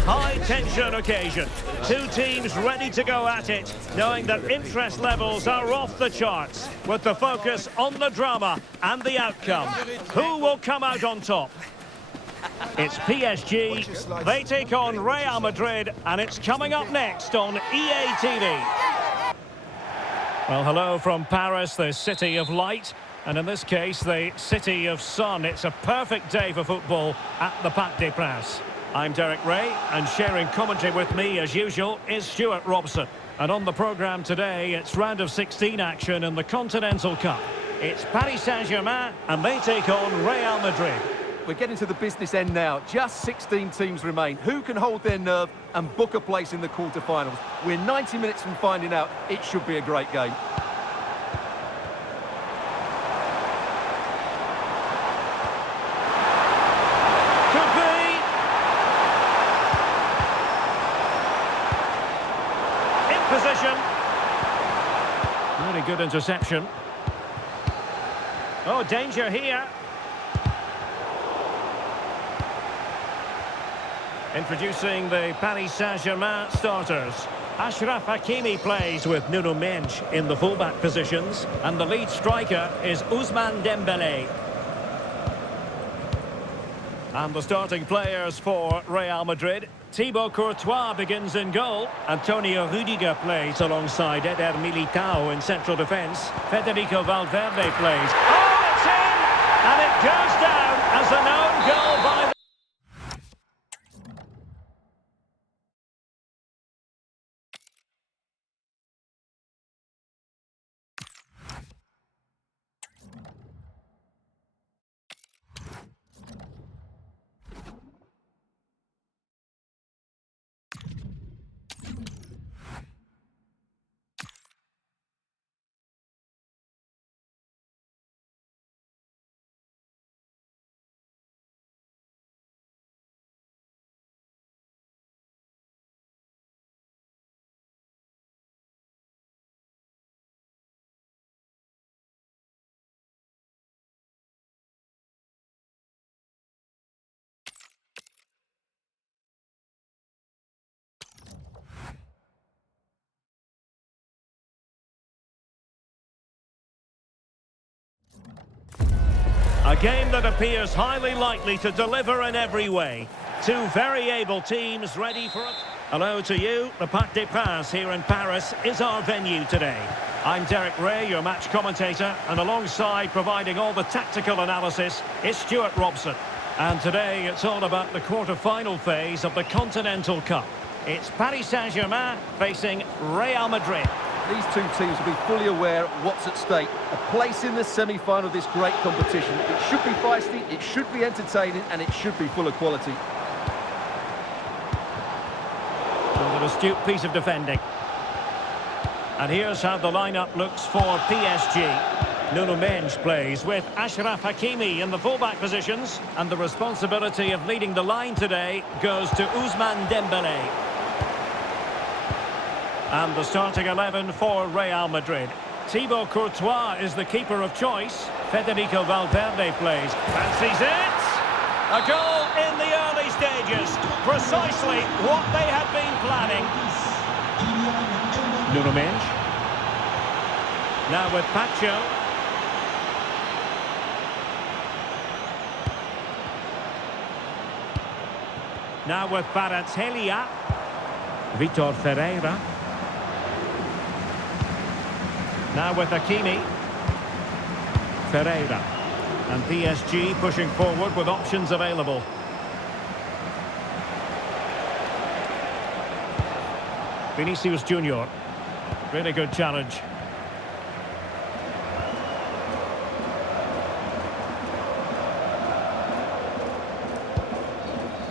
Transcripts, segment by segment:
high-tension occasion. Two teams ready to go at it, knowing that interest levels are off the charts, with the focus on the drama and the outcome. Who will come out on top? It's PSG, they take on Real Madrid, and it's coming up next on EA TV. Well, hello from Paris, the city of light, and in this case, the city of sun. It's a perfect day for football at the Parc des Princes. I'm Derek Ray, and sharing commentary with me, as usual, is Stuart Robson. And on the programme today, it's round of 16 action in the Continental Cup. It's Paris Saint-Germain, and they take on Real Madrid. We're getting to the business end now. Just 16 teams remain. Who can hold their nerve and book a place in the quarter-finals? We're 90 minutes from finding out. It should be a great game. Could be. In position. Really good interception. Oh, danger here. Introducing the Paris Saint-Germain starters. Achraf Hakimi plays with Nuno Mendes in the fullback positions, and the lead striker is Ousmane Dembélé. And the starting players for Real Madrid. Thibaut Courtois begins in goal. Antonio Rudiger plays alongside Eder Militao in central defence. Federico Valverde plays. Oh, it's in! And it goes down as an own goal by the... A game that appears highly likely to deliver in every way. Two very able teams ready for it. Hello to you. The Parc des Princes here in Paris is our venue today. I'm Derek Ray, your match commentator, and alongside providing all the tactical analysis is Stuart Robson. And today it's all about the quarter-final phase of the Continental Cup. It's Paris Saint-Germain facing Real Madrid. These two teams will be fully aware of what's at stake. A place in the semi-final of this great competition. It should be feisty, it should be entertaining, and it should be full of quality. An astute piece of defending. And here's how the lineup looks for PSG. Nuno Mendes plays with Achraf Hakimi in the fullback positions, and the responsibility of leading the line today goes to Ousmane Dembélé. And the starting 11 for Real Madrid. Thibaut Courtois is the keeper of choice. Federico Valverde plays. Fancies it! A goal in the early stages. Precisely what they had been planning. Nuno Mendes. Now with Pacho. Now with Kvaratskhelia. Vitor Ferreira. Now with Hakimi. Ferreira. And PSG pushing forward with options available. Vinicius Junior. Really good challenge.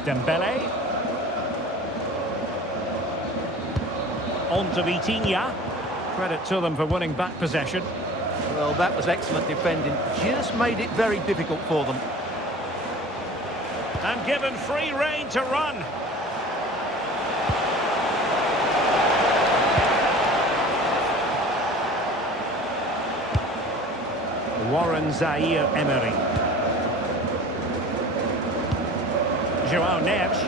Dembele. On to Vitinha. Credit to them for winning back possession. Well, that was excellent defending. Just made it very difficult for them. And given free rein to run. Warren Zaire-Emery. João Neves.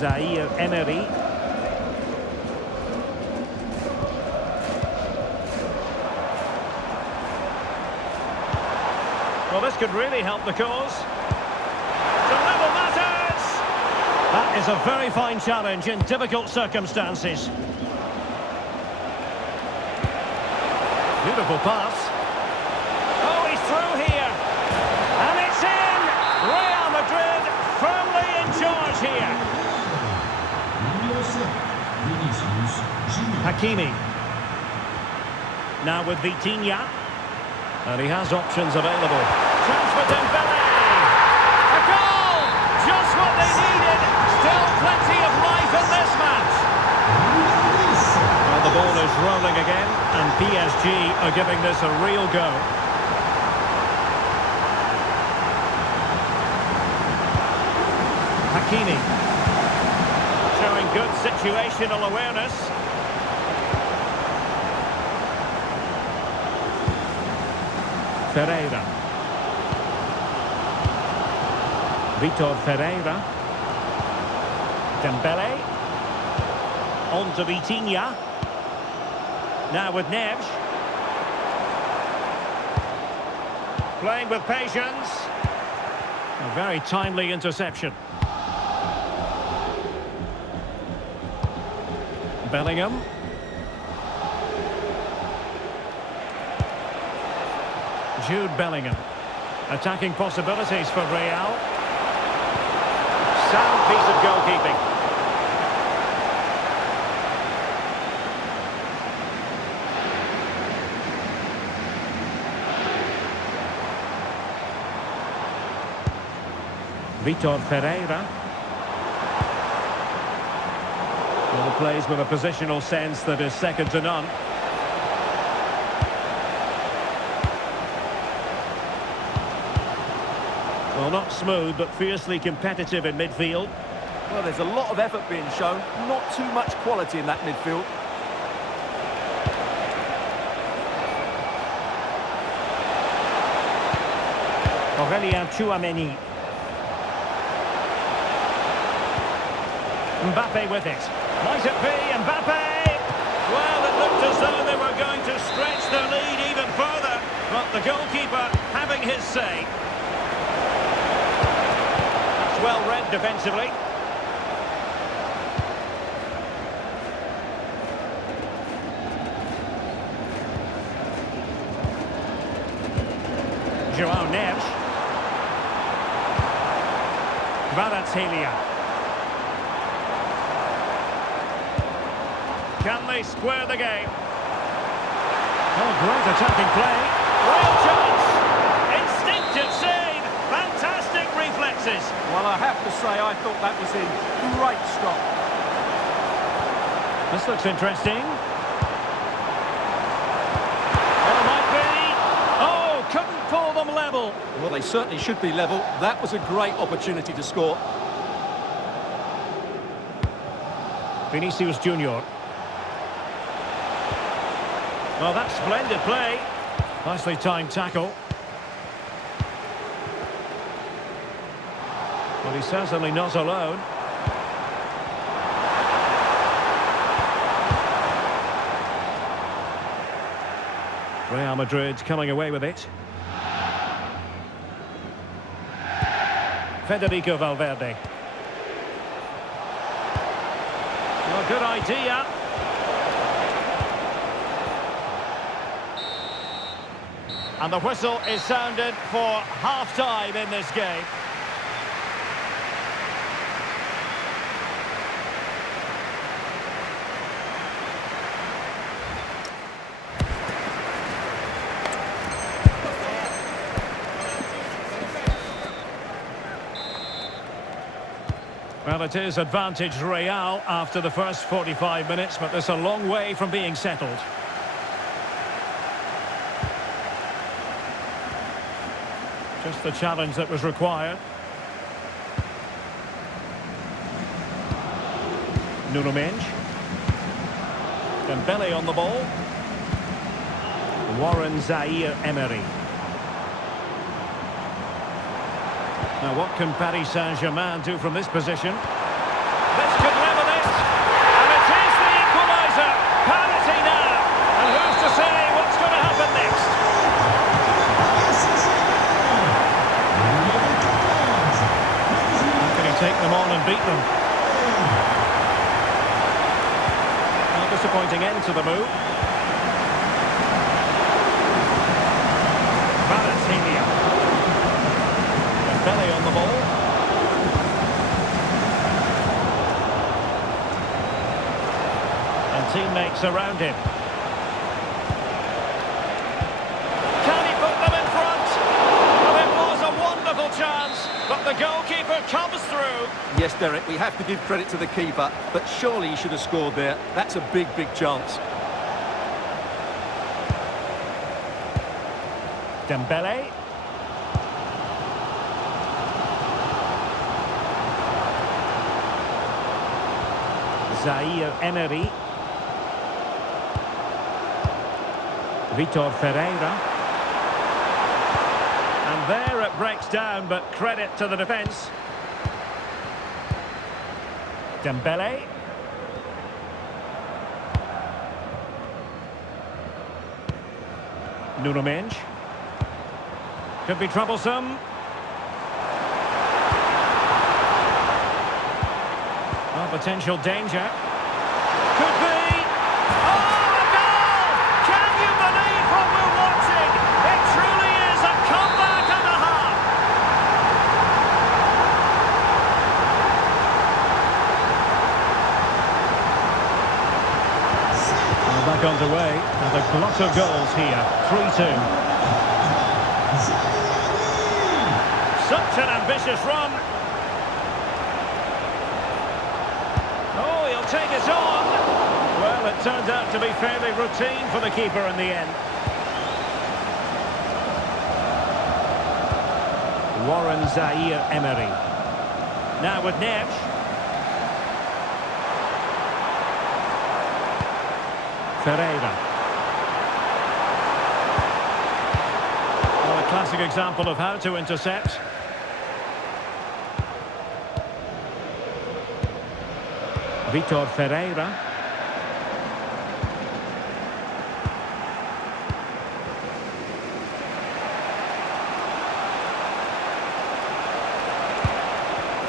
Zaire Emery. Well, this could really help the cause. To level matters! That is a very fine challenge in difficult circumstances. Beautiful pass. Oh, he's through here. And it's in! Real Madrid firmly in charge here. Hakimi. Now with Vitinha. And he has options available. Chance for Dembele. A goal! Just what they needed. Still plenty of life in this match. Well, the ball is rolling again, and PSG are giving this a real go. Hakimi. Showing good situational awareness. Ferreira. Vitor Ferreira. Dembele. On to Vitinha. Now with Neves. Playing with patience. A very timely interception. Bellingham. Jude Bellingham. Attacking possibilities for Real. Sound piece of goalkeeping. Vitor Ferreira. Well, plays with a positional sense that is second to none. Well, not smooth, but fiercely competitive in midfield. Well, there's a lot of effort being shown, not too much quality in that midfield. Aurélien Tchouaméni. Mbappe with it. Might it be Mbappe? Well, it looked as though they were going to stretch their lead even further, but the goalkeeper having his say. That's well read defensively. João Neves. Kvaratskhelia. Can they square the game? Oh, great attacking play. Real chance. Instinctive save. Fantastic reflexes. Well, I have to say, I thought that was in great stop. This looks interesting. Well, it might be. Oh, couldn't pull them level. Well, they certainly should be level. That was a great opportunity to score. Vinicius Junior. Well, that's splendid play. Nicely timed tackle. Well, he's certainly not alone. Real Madrid coming away with it. Federico Valverde. Well, good idea. And the whistle is sounded for half-time in this game. Well, it is advantage Real after the first 45 minutes, but there's a long way from being settled. Just the challenge that was required. Nuno Mendes. Dembele on the ball. Warren Zaire Emery. Now what can Paris Saint-Germain do from this position? This could level it. And it is the equaliser. Parity now. And who's to say what's going to happen next? Can he take them on and beat them? A disappointing end to the move. Belly on the ball. And teammates around him. Can he put them in front? Well, it was a wonderful chance, but the goalkeeper comes through. Yes, Derek, we have to give credit to the keeper, but surely he should have scored there. That's a big, big chance. Dembele. Zaire Emery. Vitor Ferreira. And there it breaks down, but credit to the defence. Dembele. Nuno Mendes. Could be troublesome. Oh, potential danger. Could be. Oh, a goal! Can you believe what we're watching? It truly is a comeback and a half. Well, back underway, and a glut of goals here. 3-2. Such an ambitious run. Oh, he'll take it on. Well, it turned out to be fairly routine for the keeper in the end. Warren Zaire Emery. Now with Neves. Ferreira. Well, a classic example of how to intercept. Vitor Ferreira.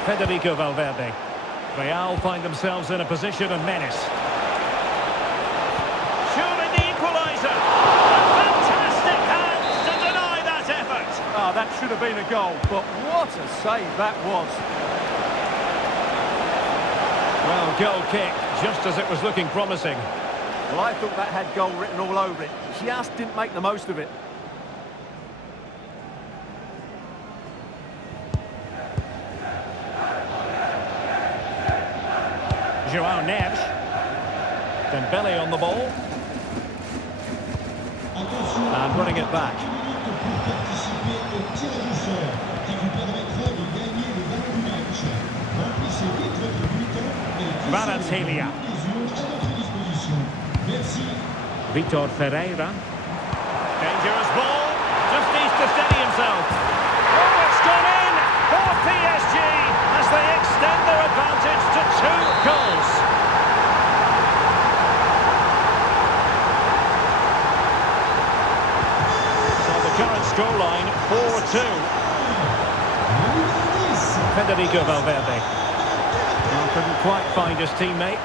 Federico Valverde. Real find themselves in a position of menace. Surely the equaliser. A fantastic hands to deny that effort. Oh, that should have been a goal, but what a save that was. Well, goal kick, just as it was looking promising. Well, I thought that had goal written all over it. Just didn't make the most of it. João Neves. Dembele on the ball. And running it back. Valenzuela. Vitor Ferreira. Dangerous ball. Just needs to steady himself. Oh, it's gone in for PSG as they extend their advantage to 2 goals. So the current scoreline 4-2. Federico Valverde. Couldn't quite find his teammate.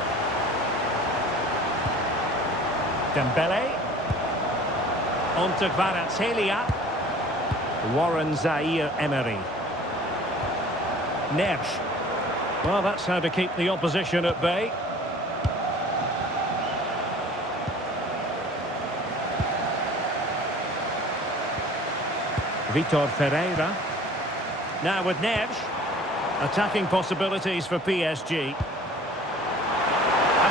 Dembele. On to Kvaratskhelia. Warren Zaire Emery. Neves. Well, that's how to keep the opposition at bay. Vitor Ferreira. Now with Neves. Attacking possibilities for PSG. And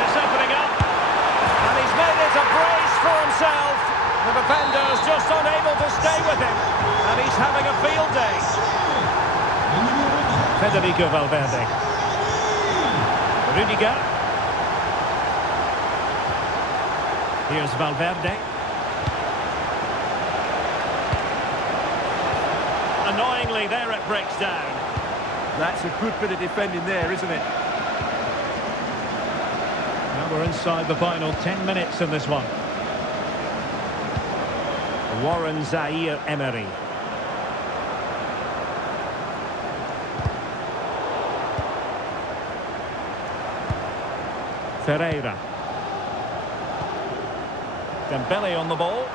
it's opening up. And he's made it a brace for himself. The defender's just unable to stay with him. And he's having a field day. Federico Valverde. Rudiger. Here's Valverde. Annoyingly, there it breaks down. That's a good bit of defending there, isn't it? We're inside the final 10 minutes in this one. Warren Zaire-Emery. Ferreira. Dembele on the ball.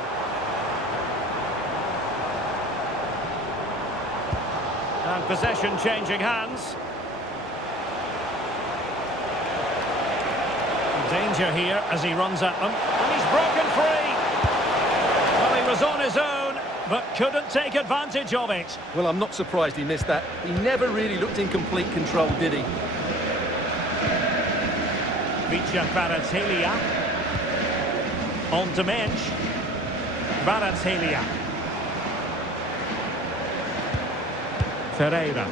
And possession changing hands. Danger here as he runs at them. And he's broken free. Well, he was on his own, but couldn't take advantage of it. Well, I'm not surprised he missed that. He never really looked in complete control, did he? Vicha Kvaratskhelia. On to Mensch. Kvaratskhelia. Ferreira.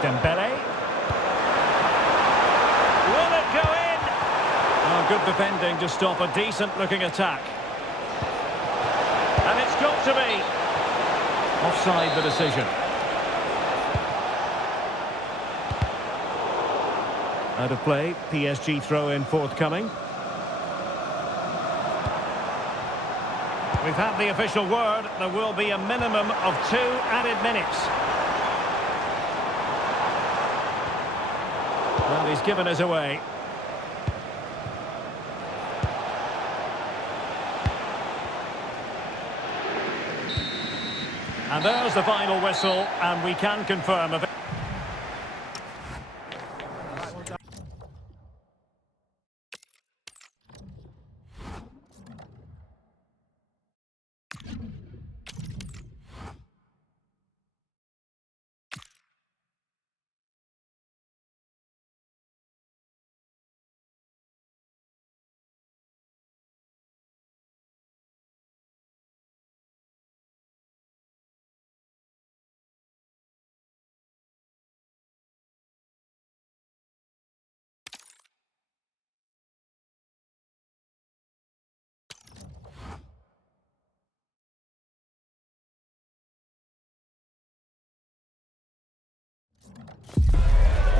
Dembele. Will it go in? Oh, good defending to stop a decent-looking attack. And it's got to be. Offside the decision. Out of play, PSG throw-in forthcoming. We've had the official word. There will be a minimum of 2 added minutes. Well, he's given us away. And there's the final whistle, and we can confirm a...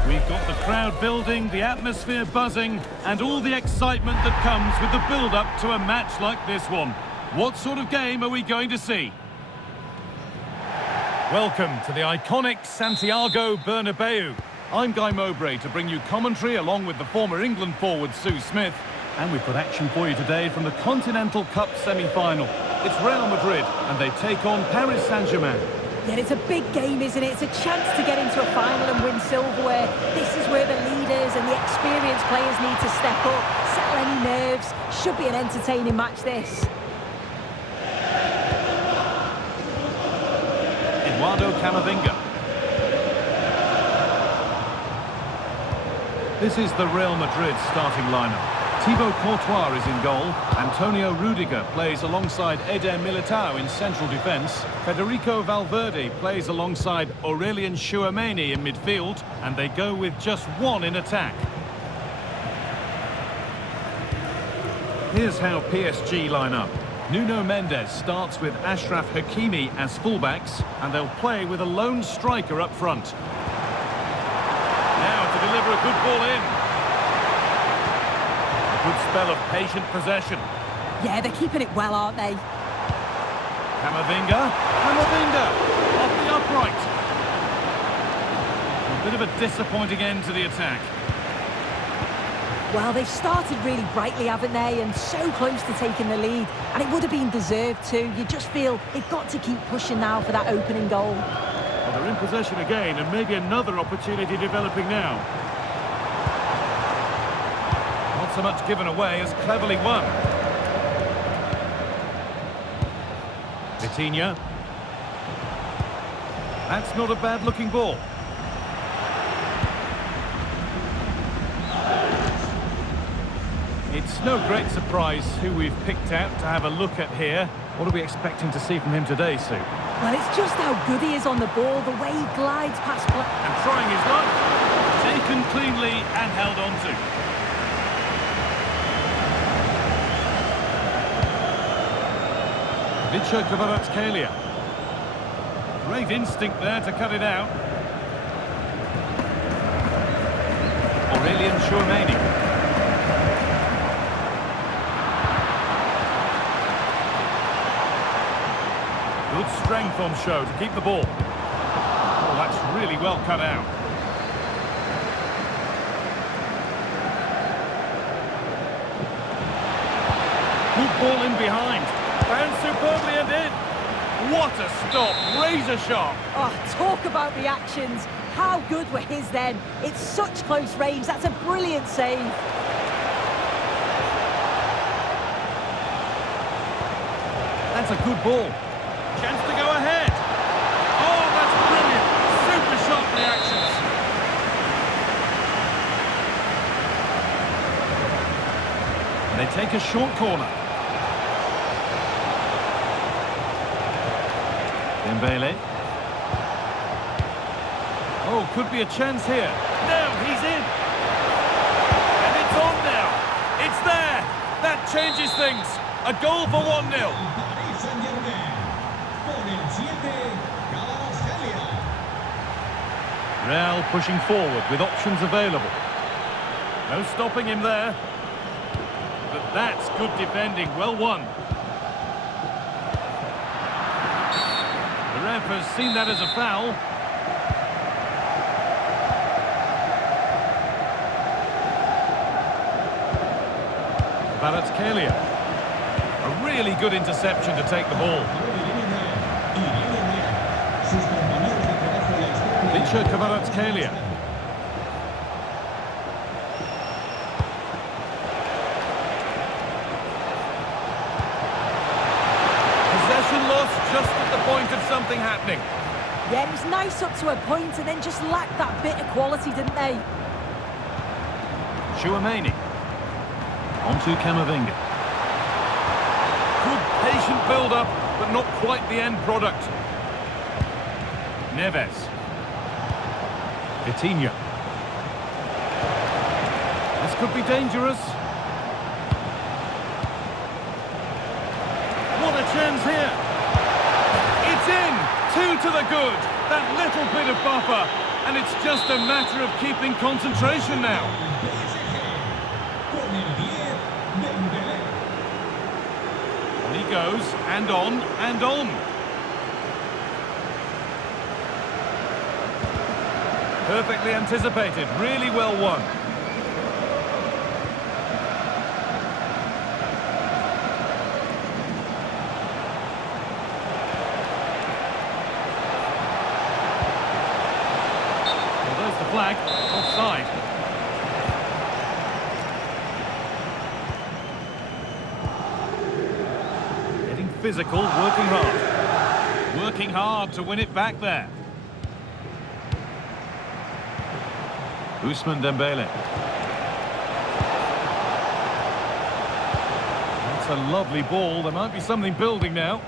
We've got the crowd building, the atmosphere buzzing, and all the excitement that comes with the build-up to a match like this one. What sort of game are we going to see? Welcome to the iconic Santiago Bernabeu. I'm Guy Mowbray to bring you commentary along with the former England forward Sue Smith. And we've got action for you today from the Continental Cup semi-final. It's Real Madrid and they take on Paris Saint-Germain. Yeah, it's a big game, isn't it? It's a chance to get into a final and win silverware. This is where the leaders and the experienced players need to step up, settle any nerves. Should be an entertaining match, this. Eduardo Camavinga. This is the Real Madrid starting lineup. Thibaut Courtois is in goal. Antonio Rudiger plays alongside Eder Militao in central defence. Federico Valverde plays alongside Aurelien Tchouameni in midfield. And they go with just one in attack. Here's how PSG line up. Nuno Mendes starts with Achraf Hakimi as fullbacks. And they'll play with a lone striker up front. Now to deliver a good ball in. Good spell of patient possession. Yeah, they're keeping it well, aren't they? Camavinga. Camavinga! Off the upright. A bit of a disappointing end to the attack. Well, they've started really brightly, haven't they? And so close to taking the lead. And it would have been deserved too. You just feel they've got to keep pushing now for that opening goal. Well, they're in possession again, and maybe another opportunity developing now. Not so much given away as cleverly won. Vitinha. That's not a bad-looking ball. It's no great surprise who we've picked out to have a look at here. What are we expecting to see from him today, Sue? Well, it's just how good he is on the ball, the way he glides past play. And trying his luck. Taken cleanly and held on to. Vicha Kvaratskhelia. Great instinct there to cut it out. Aurelian Chouameni. Good strength on show to keep the ball. Oh, that's really well cut out. Good ball in behind. Found superbly and in. What a stop. Razor sharp. Oh, talk about reactions. How good were his then? It's such close range. That's a brilliant save. That's a good ball. Chance to go ahead. Oh, that's brilliant. Super sharp reactions. And they take a short corner. Dembele. Oh, could be a chance here. No, he's in. And it's on now. It's there. That changes things. A goal for 1-0. Real pushing forward with options available. No stopping him there. But that's good defending. Well won. The ref has seen that as a foul. Kvaratskhelia. A really good interception to take the ball. Kvaratskhelia. Possession lost just at the point of something happening. Yeah, it was nice up to a point and then just lacked that bit of quality, didn't they? Chouameni. Onto Camavinga. Good patient build-up, but not quite the end product. Neves. Coutinho. This could be dangerous. What a chance here. It's in. 2 to the good. That little bit of buffer. And it's just a matter of keeping concentration now. On he goes, and on, and on. Perfectly anticipated, really well won. Well, there's the flag, offside. Getting physical, working hard. Working hard to win it back there. Ousmane Dembele. That's a lovely ball. There might be something building now.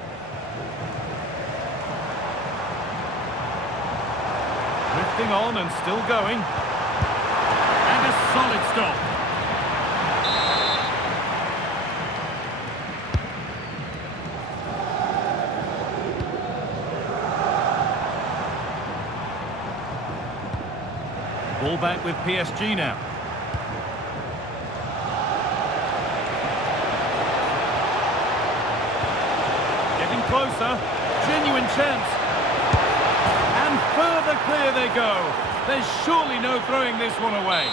Drifting on and still going. And a solid stop. Ball back with PSG now. Getting closer. Genuine chance. And further clear they go. There's surely no throwing this one away.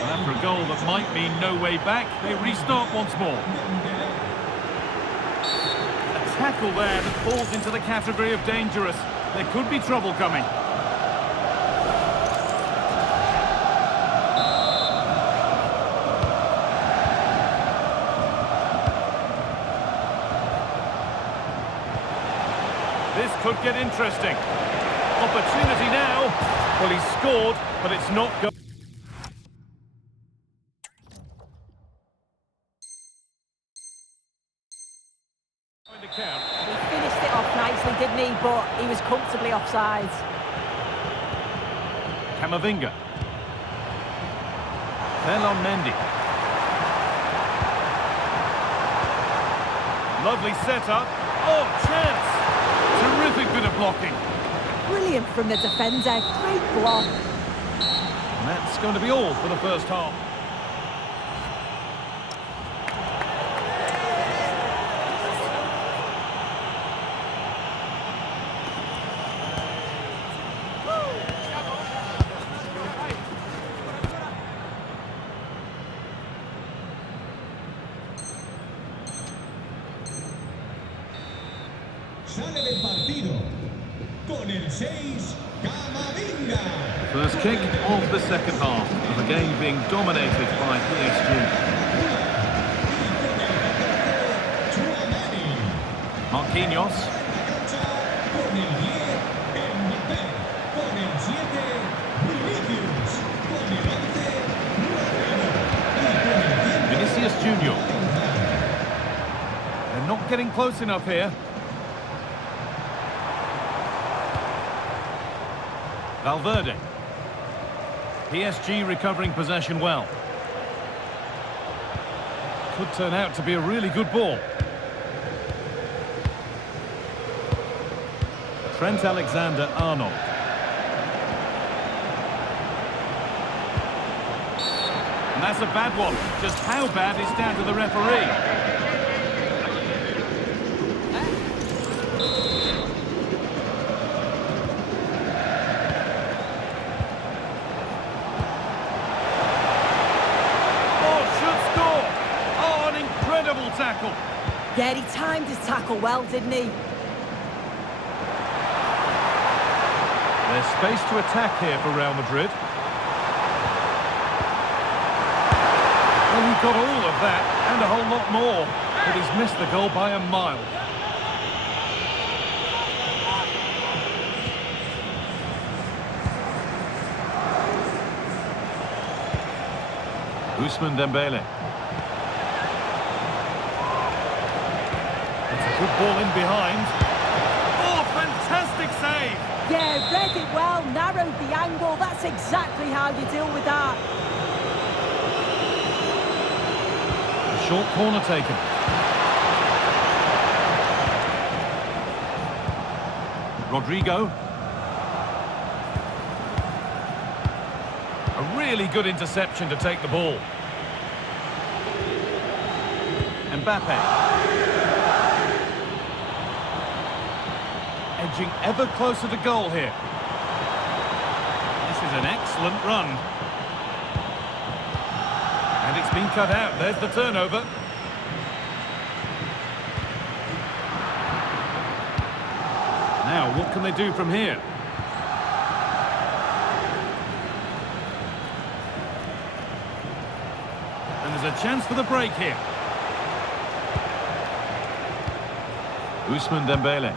And after a goal that might mean no way back, they restart once more. A tackle there that falls into the category of dangerous. There could be trouble coming. This could get interesting. Opportunity now. Well, he's scored, but it's not going. He finished it off nicely, didn't he? But he was comfortably offside. Camavinga. Ferland Mendy. Lovely setup. Oh, chance. Terrific bit of blocking. Brilliant from the defender. Great block. And that's going to be all for the first half. Sale del partido con el 6, Camavinga. First kick of the second half of a game being dominated by PSG. Marquinhos. Con el 10, Mbappé. Con el 7, Vinicius. Con el 11, Rodrigo. Y con el 5, Vinicius Junior. They're not getting close enough here. Valverde. PSG recovering possession well. Could turn out to be a really good ball. Trent Alexander-Arnold. And that's a bad one. Just how bad is down to the referee. Tackle. Yeah, he timed his tackle well, didn't he? There's space to attack here for Real Madrid. Well, he got all of that and a whole lot more, but he's missed the goal by a mile. Ousmane Dembele. Good ball in behind. Oh, fantastic save! Yeah, read it well, narrowed the angle. That's exactly how you deal with that. A short corner taken. Rodrigo. A really good interception to take the ball. Mbappé. Edging ever closer to goal here. This is an excellent run. And it's been cut out. There's the turnover. Now, what can they do from here? And there's a chance for the break here. Ousmane Dembele.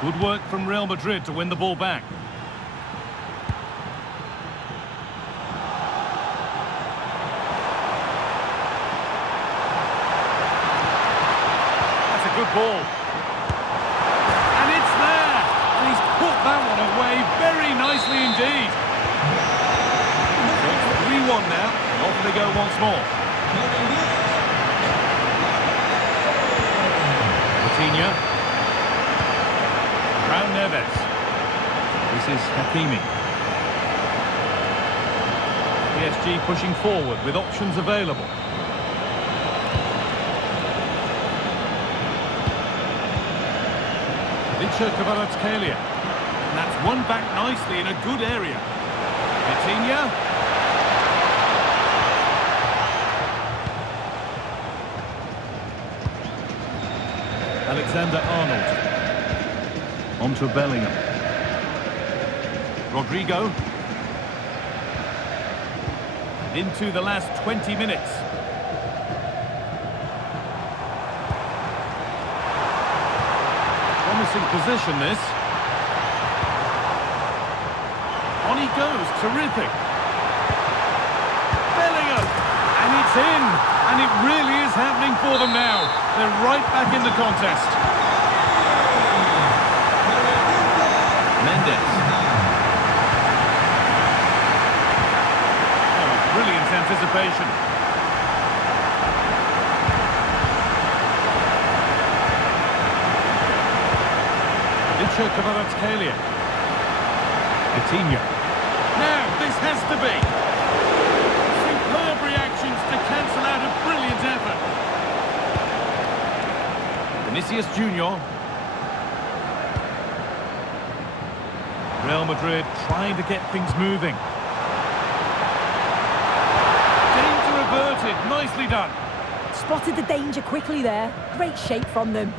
Good work from Real Madrid to win the ball back. That's a good ball. And it's there! And he's put that one away very nicely indeed. So it's 3-1 now, and off they go once more. Coutinho. Raul Neves. This is Hakimi. PSG pushing forward with options available. Kvaratskhelia. And that's won back nicely in a good area. Coutinho. Alexander-Arnold. On to Bellingham. Rodrigo. Into the last 20 minutes. Promising position, this. On he goes, terrific. Bellingham, and it's in. And it really is happening for them now. They're right back in the contest. Mendes. Oh, brilliant anticipation. Kvaratskhelia. Coutinho. Now, this has to be. Superb reactions to cancel out a brilliant effort. Vinicius Junior. Real Madrid trying to get things moving. Danger averted. Nicely done. Spotted the danger quickly there. Great shape from them.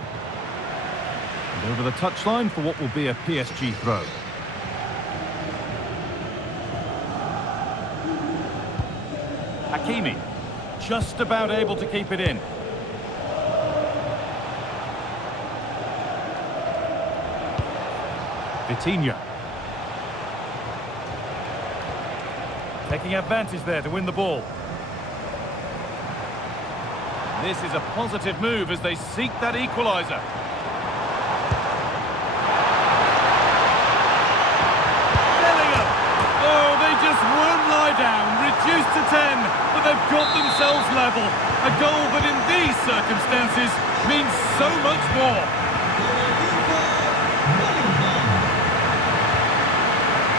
And over the touchline for what will be a PSG throw. Hakimi, just about able to keep it in. Vitinha. Taking advantage there to win the ball. This is a positive move as they seek that equaliser. Bellingham! Oh, they just won't lie down. Reduced to 10, but they've got themselves level. A goal that in these circumstances means so much more.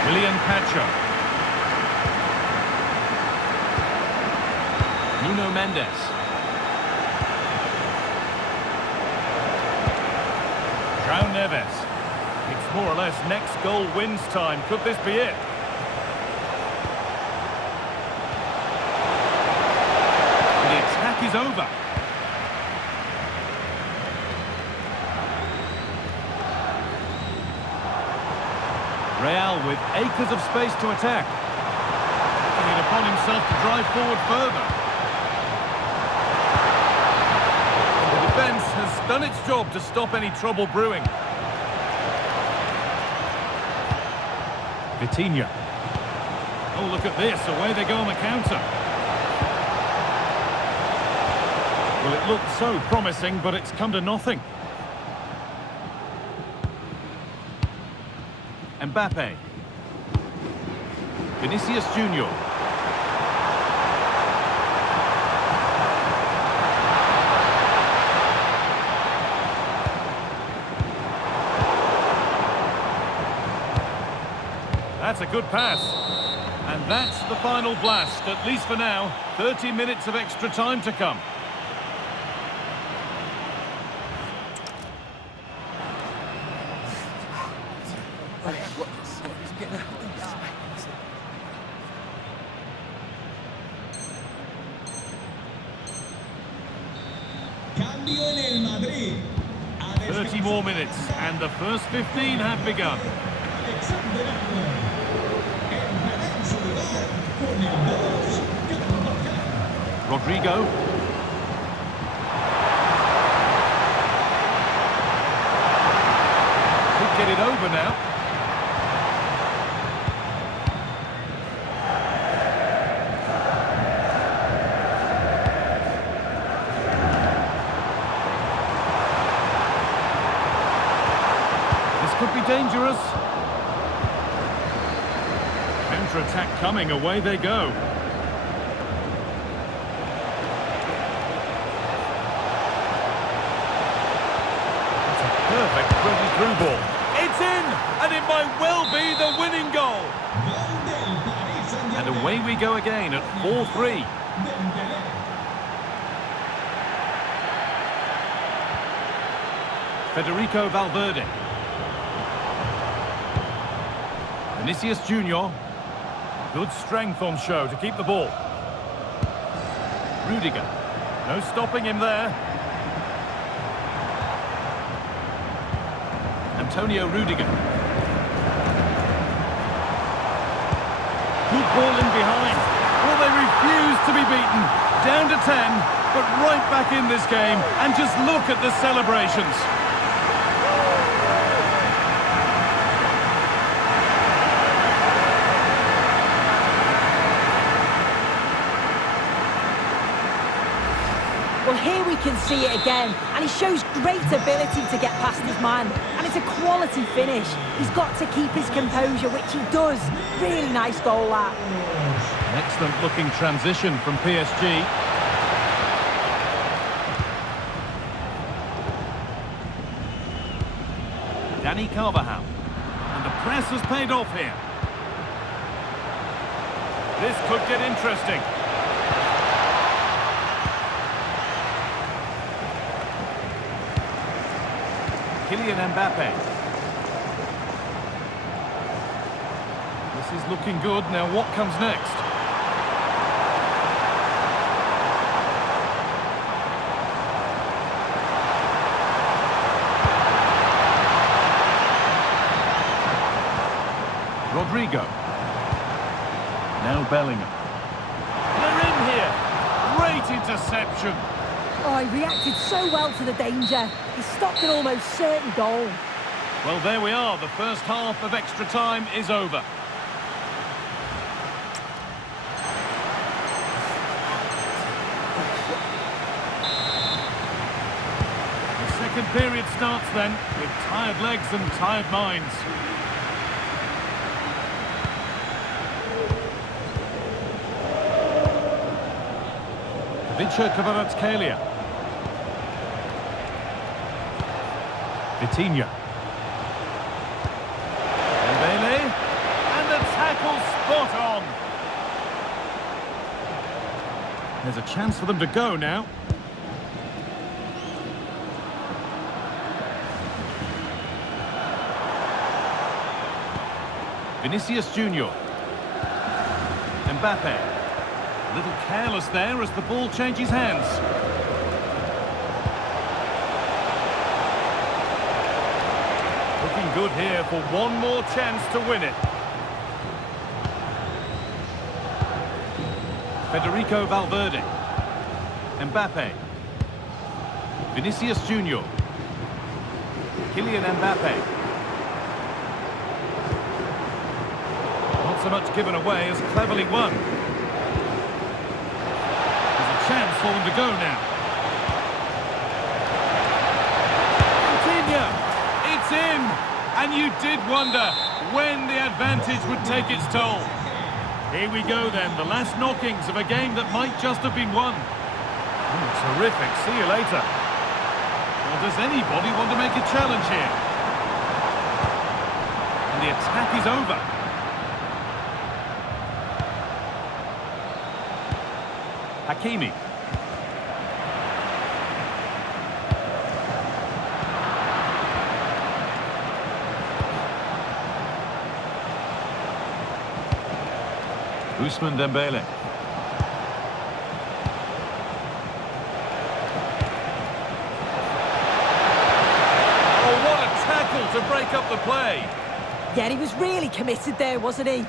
Willian Pacho. Nuno Mendes. João Neves. It's more or less next goal wins time. Could this be it? The attack is over. Real with acres of space to attack. Taking it upon himself to drive forward further. And the defence has done its job to stop any trouble brewing. Vitinha. Oh, look at this. Away they go on the counter. Well, it looked so promising, but it's come to nothing. Mbappe. Vinicius Junior. That's a good pass. And that's the final blast, at least for now. 30 minutes of extra time to come. Cambio en el Madrid. 30 more minutes, and the first 15 have begun. Alexander Arnold. Entrará en su lugar con el 2, Carvajal. Rodrigo. Could get it over now. Could be dangerous. Counter-attack coming, away they go. It's a perfect through ball. It's in, and it might well be the winning goal. And away we go again at 4-3. Federico Valverde. Vinicius Junior. Good strength on show to keep the ball. Rudiger. No stopping him there. Antonio Rudiger. Good ball in behind. Well, they refuse to be beaten. Down to 10, but right back in this game. And just look at the celebrations. Well, here we can see it again, and he shows great ability to get past his man, and it's a quality finish. He's got to keep his composure, which he does. Really nice goal, that. An excellent looking transition from PSG. Dani Carvajal. And the press has paid off here. This could get interesting. Kylian Mbappe. This is looking good. Now what comes next? Rodrigo. Now Bellingham. They're in here. Great interception. Oh, he reacted so well to the danger. He stopped an almost certain goal. Well, there we are. The first half of extra time is over. The second period starts then, with tired legs and tired minds. Kvaratskhelia. Vitinha. Dembele. And the tackle spot on. There's a chance for them to go now. Vinicius Junior. Mbappe. A little careless there as the ball changes hands. Looking good here for one more chance to win it. Federico Valverde. Mbappe. Vinicius Junior. Kylian Mbappe. Not so much given away as cleverly won. Chance for them to go now. Coutinho, it's in, and you did wonder when the advantage would take its toll. Here we go then, the last knockings of a game that might just have been won. Oh, terrific, see you later. Well, does anybody want to make a challenge here? And the attack is over. Hakimi. Ousmane Dembele. Oh, what a tackle to break up the play. Yeah, he was really committed there, wasn't he?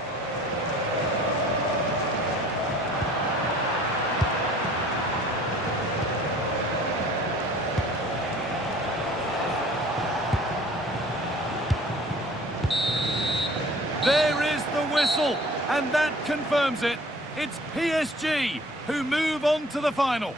There is the whistle, and that confirms it. It's PSG who move on to the final.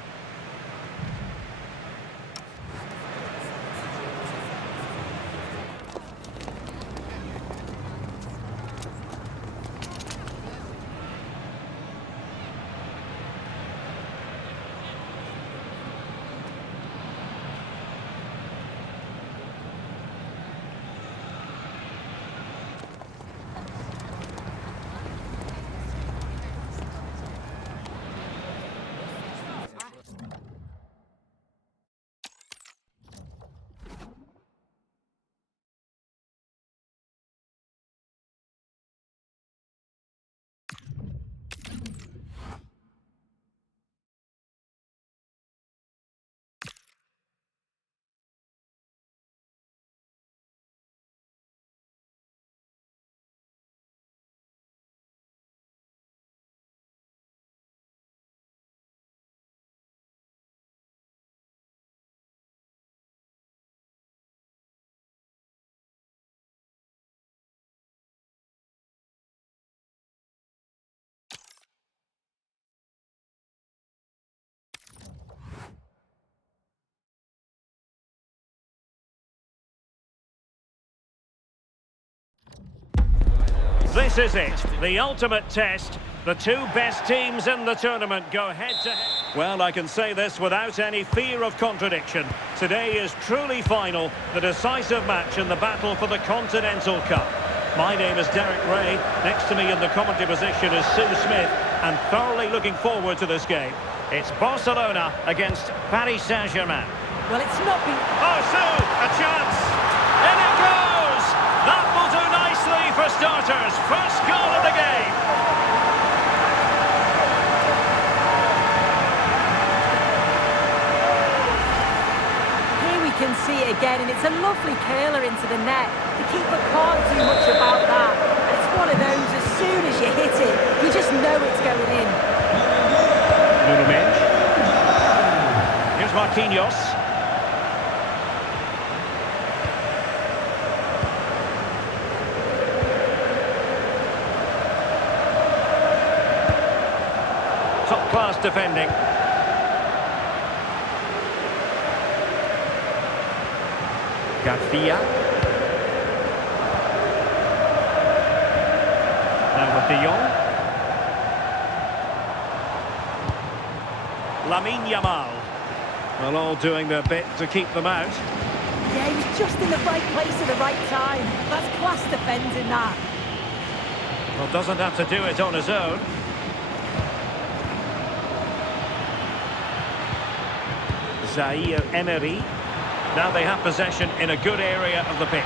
This is it, the ultimate test. The two best teams in the tournament go head-to-head. Well, I can say this without any fear of contradiction. Today is truly final, the decisive match in the battle for the Continental Cup. My name is Derek Ray. Next to me in the commentary position is Sue Smith, and thoroughly looking forward to this game. It's Barcelona against Paris Saint-Germain. Well, it's not been... Oh, Sue, a chance! In it goes! That will do nicely for starters. First goal of the game. Here we can see it again, and it's a lovely curler into the net. The keeper can't do much about that. And it's one of those, as soon as you hit it, you just know it's going in. Nuno Mendes. Here's Marquinhos. Top-class defending. Garcia. Now with De Jong. Lamine Yamal. Well, all doing their bit to keep them out. Yeah, he was just in the right place at the right time. That's class defending, that. Well, doesn't have to do it on his own. Zaire Emery. Now they have possession in a good area of the pitch.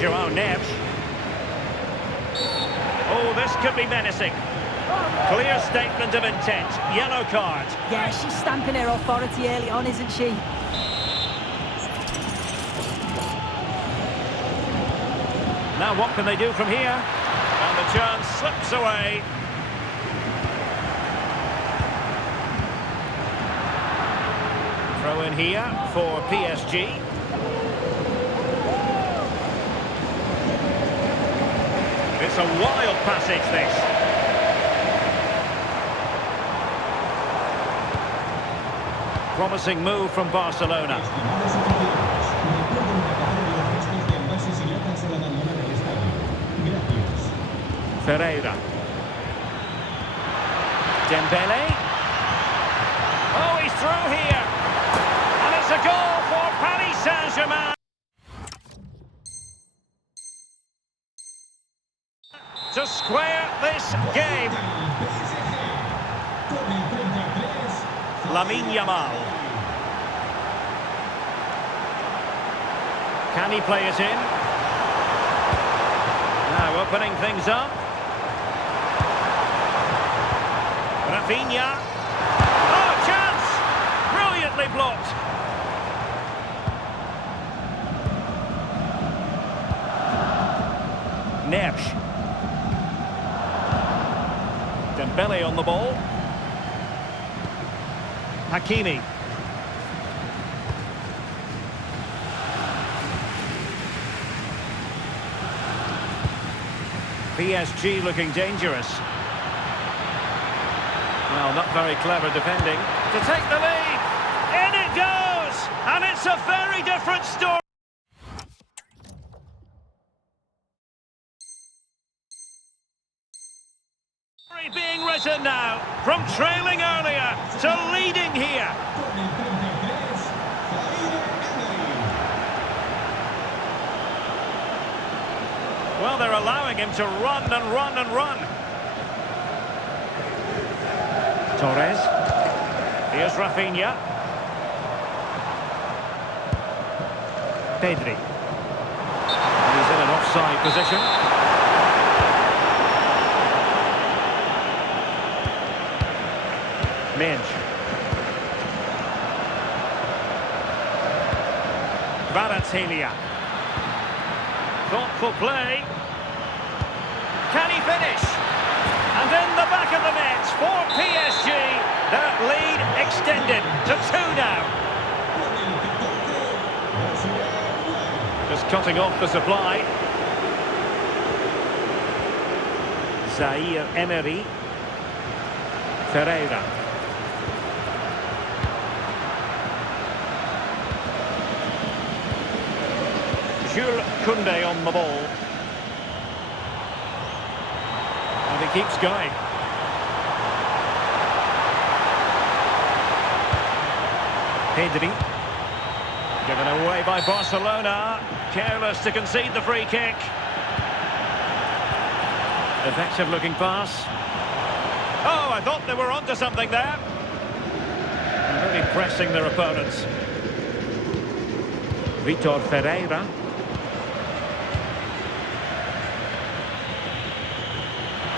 João Neves. Oh, this could be menacing. Clear statement of intent. Yellow card. Yeah, she's stamping her authority early on, isn't she? Now what can they do from here? And the chance slips away. Throw in here for PSG. It's a wild passage, this. Promising move from Barcelona. Ferreira. Dembele. Oh, he's through here. And it's a goal for Paris Saint-Germain. To square this game. Lamine Yamal. Can he play it in? Now opening things up. Rafinha. Oh, chance! Brilliantly blocked. Neves. Dembele on the ball. Hakimi. PSG looking dangerous. Well, not very clever defending. To take the lead. In it goes! And it's a very different story. Being written now, from trailing earlier to leading here. Well, they're allowing him to run and run and run. Torres. Here's Rafinha. Pedri. He's in an offside position. Mendes. Kvaratskhelia. Thoughtful play. Can he finish? And in the back of the net for PSG. That lead extended to 2 now. Just cutting off the supply. Zaire Emery. Ferreira. Jules Koundé on the ball. And he keeps going. Pedri. Given away by Barcelona. Careless to concede the free kick. Effective looking pass. Oh, I thought they were onto something there. Really pressing their opponents. Vitor Ferreira.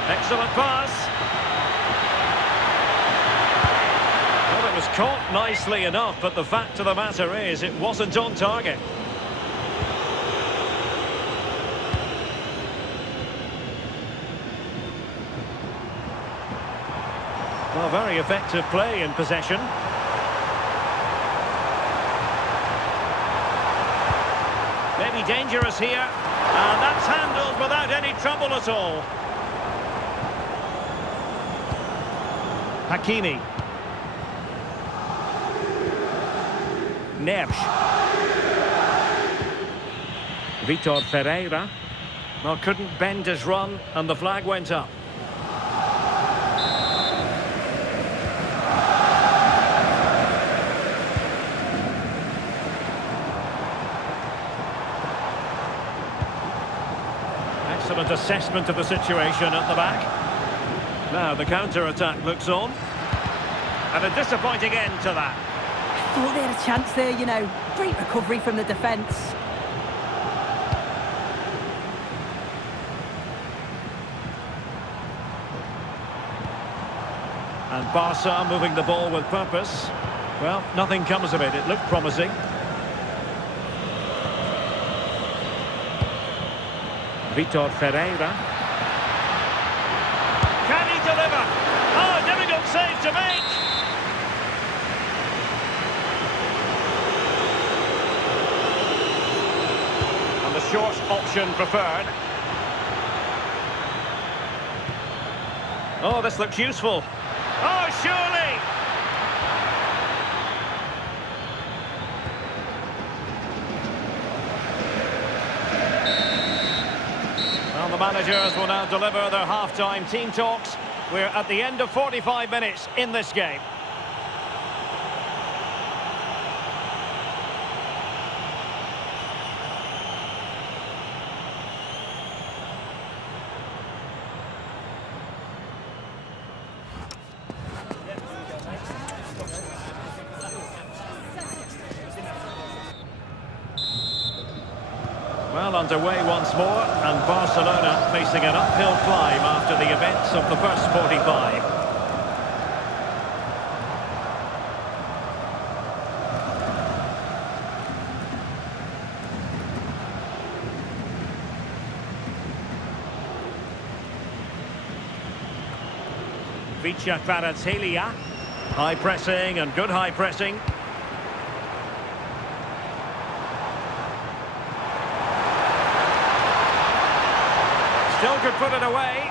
Excellent pass. Well, it was caught nicely enough, but the fact of the matter is it wasn't on target. Well, very effective play in possession. Maybe dangerous here. And that's handled without any trouble at all. Hakimi. Neves. Vitor Ferreira. Well, couldn't bend his run, and the flag went up. Excellent assessment of the situation at the back. Now the counter-attack looks on. And a disappointing end to that. I thought they had a chance there, you know. Great recovery from the defence. And Barca moving the ball with purpose. Well, nothing comes of it. It looked promising. Vitor Ferreira. Can he deliver? Oh, difficult save to make. And the short option preferred. Oh, this looks useful. Oh, surely! Well, the managers will now deliver their half-time team talks. We're at the end of 45 minutes in this game. Well, underway once more, and Barcelona facing an uphill climb after the events of the first 45. Vicha Kvaratskhelia. High pressing and good high pressing. Still could put it away.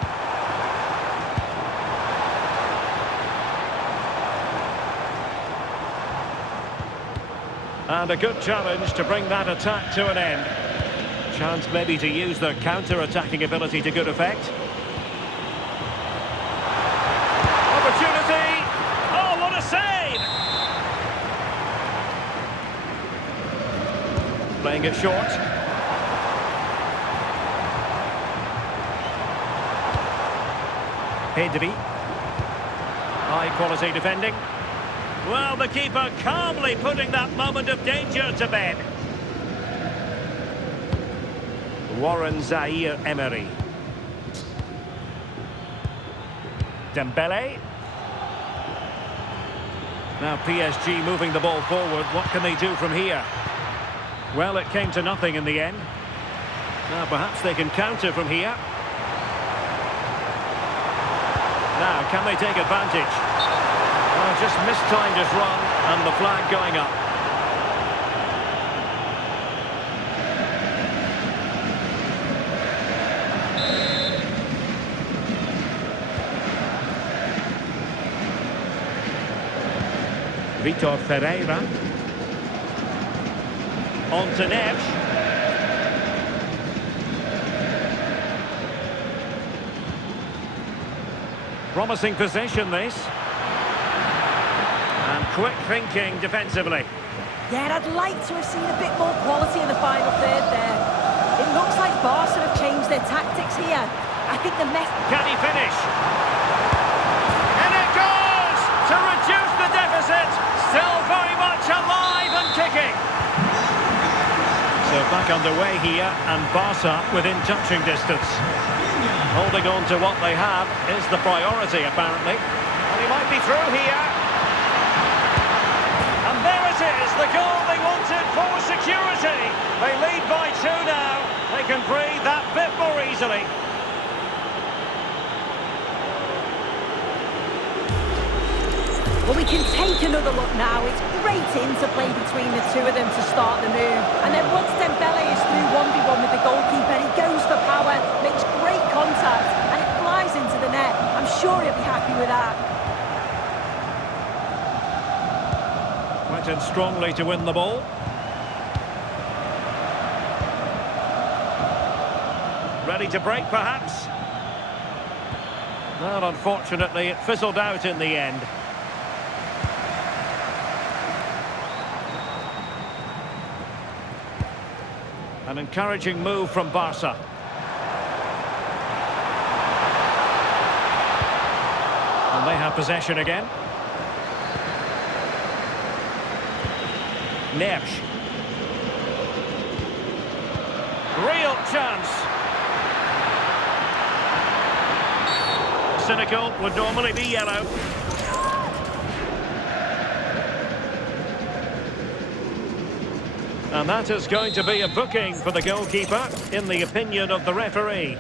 And a good challenge to bring that attack to an end. Chance maybe to use their counter-attacking ability to good effect. Opportunity! Oh, what a save! Playing it short. Pedri. High quality defending. Well, the keeper calmly putting that moment of danger to bed. Warren Zaïre-Emery. Dembele. Now PSG moving the ball forward. What can they do from here? Well, it came to nothing in the end. Now perhaps they can counter from here. Now, can they take advantage? Oh, just mistimed his run, and the flag going up. Vitor Ferreira. On to Neves. Promising possession, this. And quick thinking defensively. Yeah, I'd like to have seen a bit more quality in the final third there. It looks like Barca have changed their tactics here. I think the Can he finish? And it goes to reduce the deficit. Still very much alive and kicking. So back underway here, and Barca within touching distance. Holding on to what they have is the priority, apparently. And he might be through here. And there it is, the goal they wanted for security. They lead by 2 now. They can breathe that bit more easily. Well, we can take another look now. It's great interplay between the two of them to start the move. And then once Dembele is through 1v1 with the goalkeeper, he goes for power, makes great contact, and it flies into the net. I'm sure he'll be happy with that. Went in strongly to win the ball. Ready to break, perhaps? Well, unfortunately, it fizzled out in the end. An encouraging move from Barca. And they have possession again. Neves. Real chance. Cynical would normally be yellow. And that is going to be a booking for the goalkeeper, in the opinion of the referee.